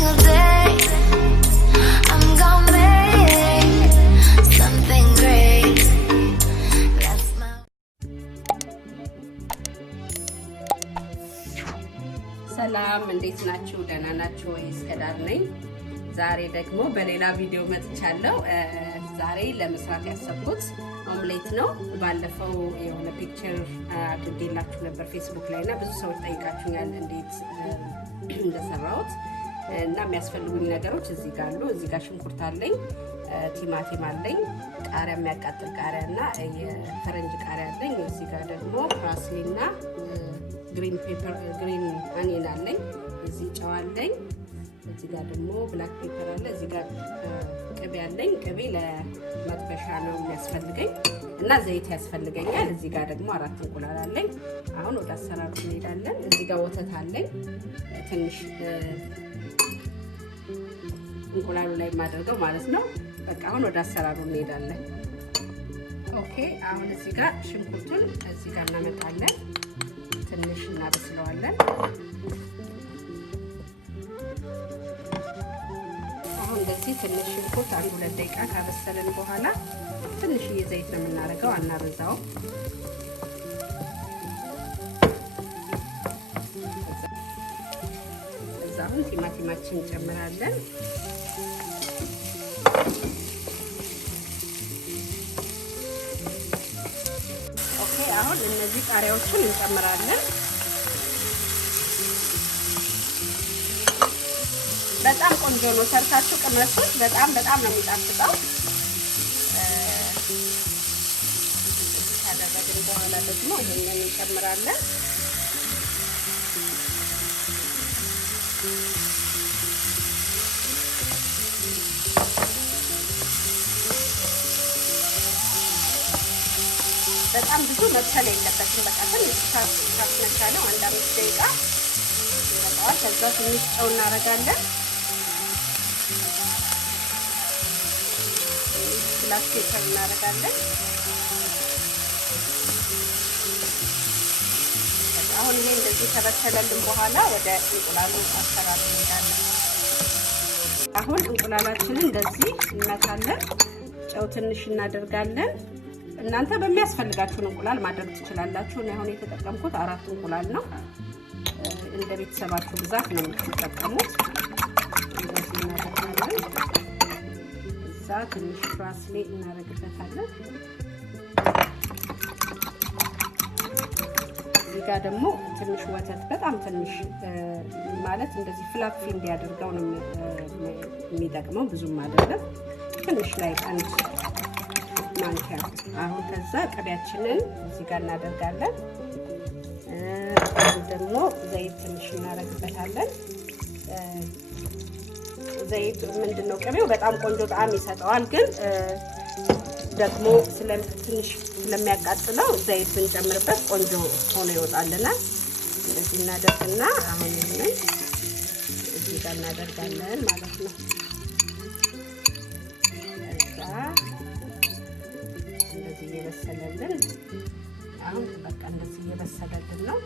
single day. I'm gonna make something great. That's my ሰላም እንዴት ናችሁ? ደህና ናችሁ ወይስ? ከዳር ነኝ። ዛሬ ደግሞ በሌላ ቪዲዮ መጥቻለሁ። ዛሬ ለመስራት ያሰብኩት ኦምሌት ነው። ባለፈው የሆነ ፒክቸር አድርጌላችሁ ነበር ፌስቡክ ላይና ብዙ ሰዎች ጠይቃችሁኛል እንዴት እንደሰራሁት እና የሚያስፈልጉኝ ነገሮች እዚህ ጋር አሉ። እዚህ ጋር ሽንኩርት አለኝ፣ ቲማቲም አለኝ፣ ቃሪያ የሚያቃጥል ቃሪያና የፈረንጅ ቃሪያ አለኝ። እዚህ ጋር ደግሞ ፓርስሊና ግሪን ፔፐር ግሪን አኒየን አለኝ። እዚህ ጨው አለኝ። እዚህ ጋር ደግሞ ብላክ ፔፐር አለ። እዚህ ጋር ቅቤ አለኝ። ቅቤ ለመጥበሻ ነው የሚያስፈልገኝ እና ዘይት ያስፈልገኛል። እዚህ ጋር ደግሞ 4 እንቁላል አለኝ። አሁን ወደ አሰራሩ እንሄዳለን። እዚህ ጋር ወተት አለኝ ትንሽ እንቁላሉ ላይ ማድረገው ማለት ነው። በቃ አሁን ወደ አሰራሩ እንሄዳለን። ኦኬ አሁን እዚህ ጋር ሽንኩርቱን እዚህ ጋር እናመጣለን። ትንሽ እናበስለዋለን። አሁን እንደዚህ ትንሽ ሽንኩርት 1-2 ደቂቃ ካበሰልን በኋላ ትንሽዬ ዘይት ነው የምናደርገው፣ አናበዛው። አሁን ቲማቲማችን እንጨምራለን። ኦኬ አሁን እነዚህ ቃሪያዎችን እንጨምራለን። በጣም ቆንጆ ነው፣ ሰርታችሁ ቅመሱት። በጣም ነው የሚጣፍጠው። ካደረግን በኋላ ደግሞ ይሄንን እንጨምራለን። በጣም ብዙ መብሰል የለበትም። በቃ ትንሽ ታፍነካ ነው። 1-5 ደቂቃ ይበቃዋል። ከዛ ትንሽ ጨው እናደርጋለን። ብላክ ፔፐር እናደርጋለን። አሁን ይሄ እንደዚህ ከበሰለልን በኋላ ወደ እንቁላሉ አሰራር እንሄዳለን። አሁን እንቁላላችንን እንደዚህ እንመታለን። ጨው ትንሽ እናደርጋለን። እናንተ በሚያስፈልጋችሁ እንቁላል ማድረግ ትችላላችሁ። እኔ አሁን የተጠቀምኩት 4 እንቁላል ነው። እንደ ቤተሰባችሁ ብዛት ነው የምትጠቀሙት። እንደዚህ እናደርጋለን። እዛ ትንሽ ፓርስሊ እናደርግበታለን። እዚህ ጋር ደግሞ ትንሽ ወተት፣ በጣም ትንሽ ማለት እንደዚህ ፍላፊ እንዲያደርገው ነው የሚጠቅመው፣ ብዙም አይደለም። ትንሽ ላይ አንድ ማንኪያ። አሁን ከዛ ቅቤያችንን እዚህ ጋር እናደርጋለን። ደግሞ ዘይት ትንሽ እናደርግበታለን። ዘይት ምንድነው ቅቤው በጣም ቆንጆ ጣዕም ይሰጠዋል፣ ግን ደግሞ ትንሽ ስለሚያቃጥለው ዘይት ብንጨምርበት ቆንጆ ሆኖ ይወጣልናል። እንደዚህ እናደርግና አሁን ይሄንን እዚህ ጋር እናደርጋለን ማለት ነው። እየበሰለልን አሁን በቃ እንደዚህ እየበሰለልን ነው።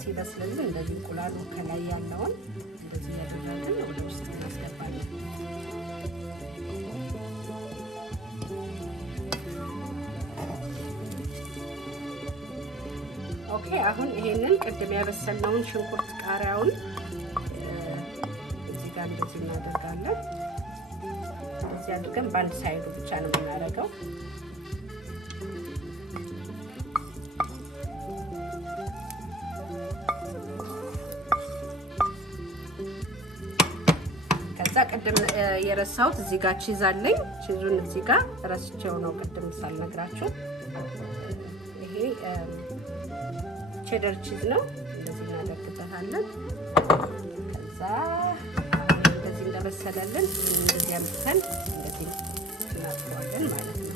ሲበስልልን እንደዚህ እንቁላሉ ከላይ ያለውን እንደዚህ ያደረግን ወደ ውስጥ እናስገባለን። ኦኬ አሁን ይሄንን ቅድም ያበሰልነውን ሽንኩርት ቃሪያውን እዚህ ጋር እንደዚህ እናደርጋለን። እንደዚህ አድርገን በአንድ ሳይዱ ብቻ ነው የምናደርገው። ቅድም የረሳሁት እዚህ ጋር ቺዝ አለኝ። ቺዙን እዚህ ጋር ረስቼው ነው ቅድም ሳልነግራችሁ። ይሄ ቼደር ቺዝ ነው። እንደዚህ እናደርግበታለን። ከዛ እንደዚህ እንደበሰለልን እንደዚህ አምጥተን እንደዚህ እናጥበዋለን ማለት ነው።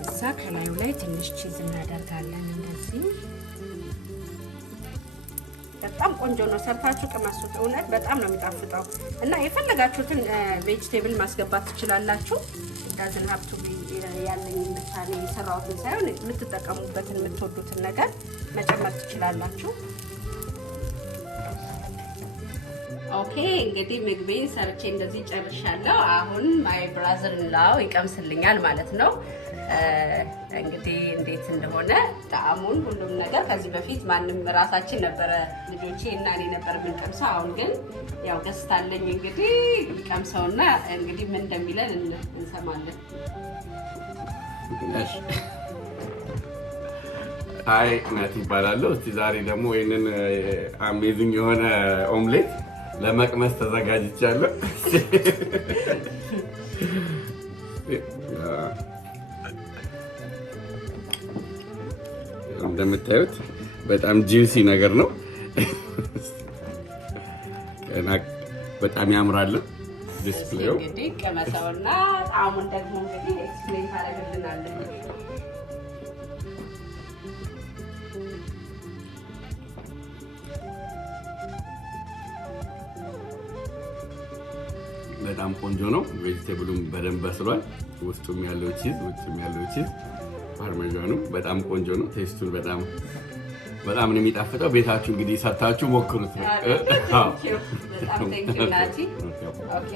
ከዛ ከላዩ ላይ ትንሽ ቺዝ እናደርጋለን እንደዚህ። በጣም ቆንጆ ነው፣ ሰርታችሁ ቅመሱት። እውነት በጣም ነው የሚጣፍጠው እና የፈለጋችሁትን ቬጂቴብል ማስገባት ትችላላችሁ። ዳዝን ሀብ ቱ ቢ ያለኝ ብቻ ነው የሰራሁትን ሳይሆን የምትጠቀሙበትን የምትወዱትን ነገር መጨመር ትችላላችሁ። ኦኬ እንግዲህ ምግቤን ሰርቼ እንደዚህ ጨርሻለሁ። አሁን ማይ ብራዘር ላው ይቀምስልኛል ማለት ነው። እንግዲህ እንዴት እንደሆነ ጣዕሙን ሁሉም ነገር ከዚህ በፊት ማንም ራሳችን ነበረ ልጆቼ እና እኔ ነበር የምንቀምሰው። አሁን ግን ያው ገስታለኝ እንግዲህ ሊቀምሰውና እንግዲህ ምን እንደሚለን እንሰማለን። አይ ናቲ ይባላል። እስቲ ዛሬ ደግሞ ይሄንን አሜዚንግ የሆነ ኦምሌት ለመቅመስ ተዘጋጅቻለሁ። እንደምታዩት በጣም ጁሲ ነገር ነው እና በጣም ያምራል። ዲስፕሌው እንግዲህ ቀመሰውና ጣዕሙን ደግሞ እንግዲህ ኤክስፕሌን ታደርግልናለህ። በጣም ቆንጆ ነው። ቬጂቴብሉም በደንብ በስሏል። ውስጡም ያለው ቺዝ ፓርሜዛኑ በጣም ቆንጆ ነው። ቴስቱን በጣም ነው የሚጣፍጠው። ቤታችሁ እንግዲህ ሰርታችሁ ሞክሩት። በጣም ቴንኪው ናቲ። ኦኬ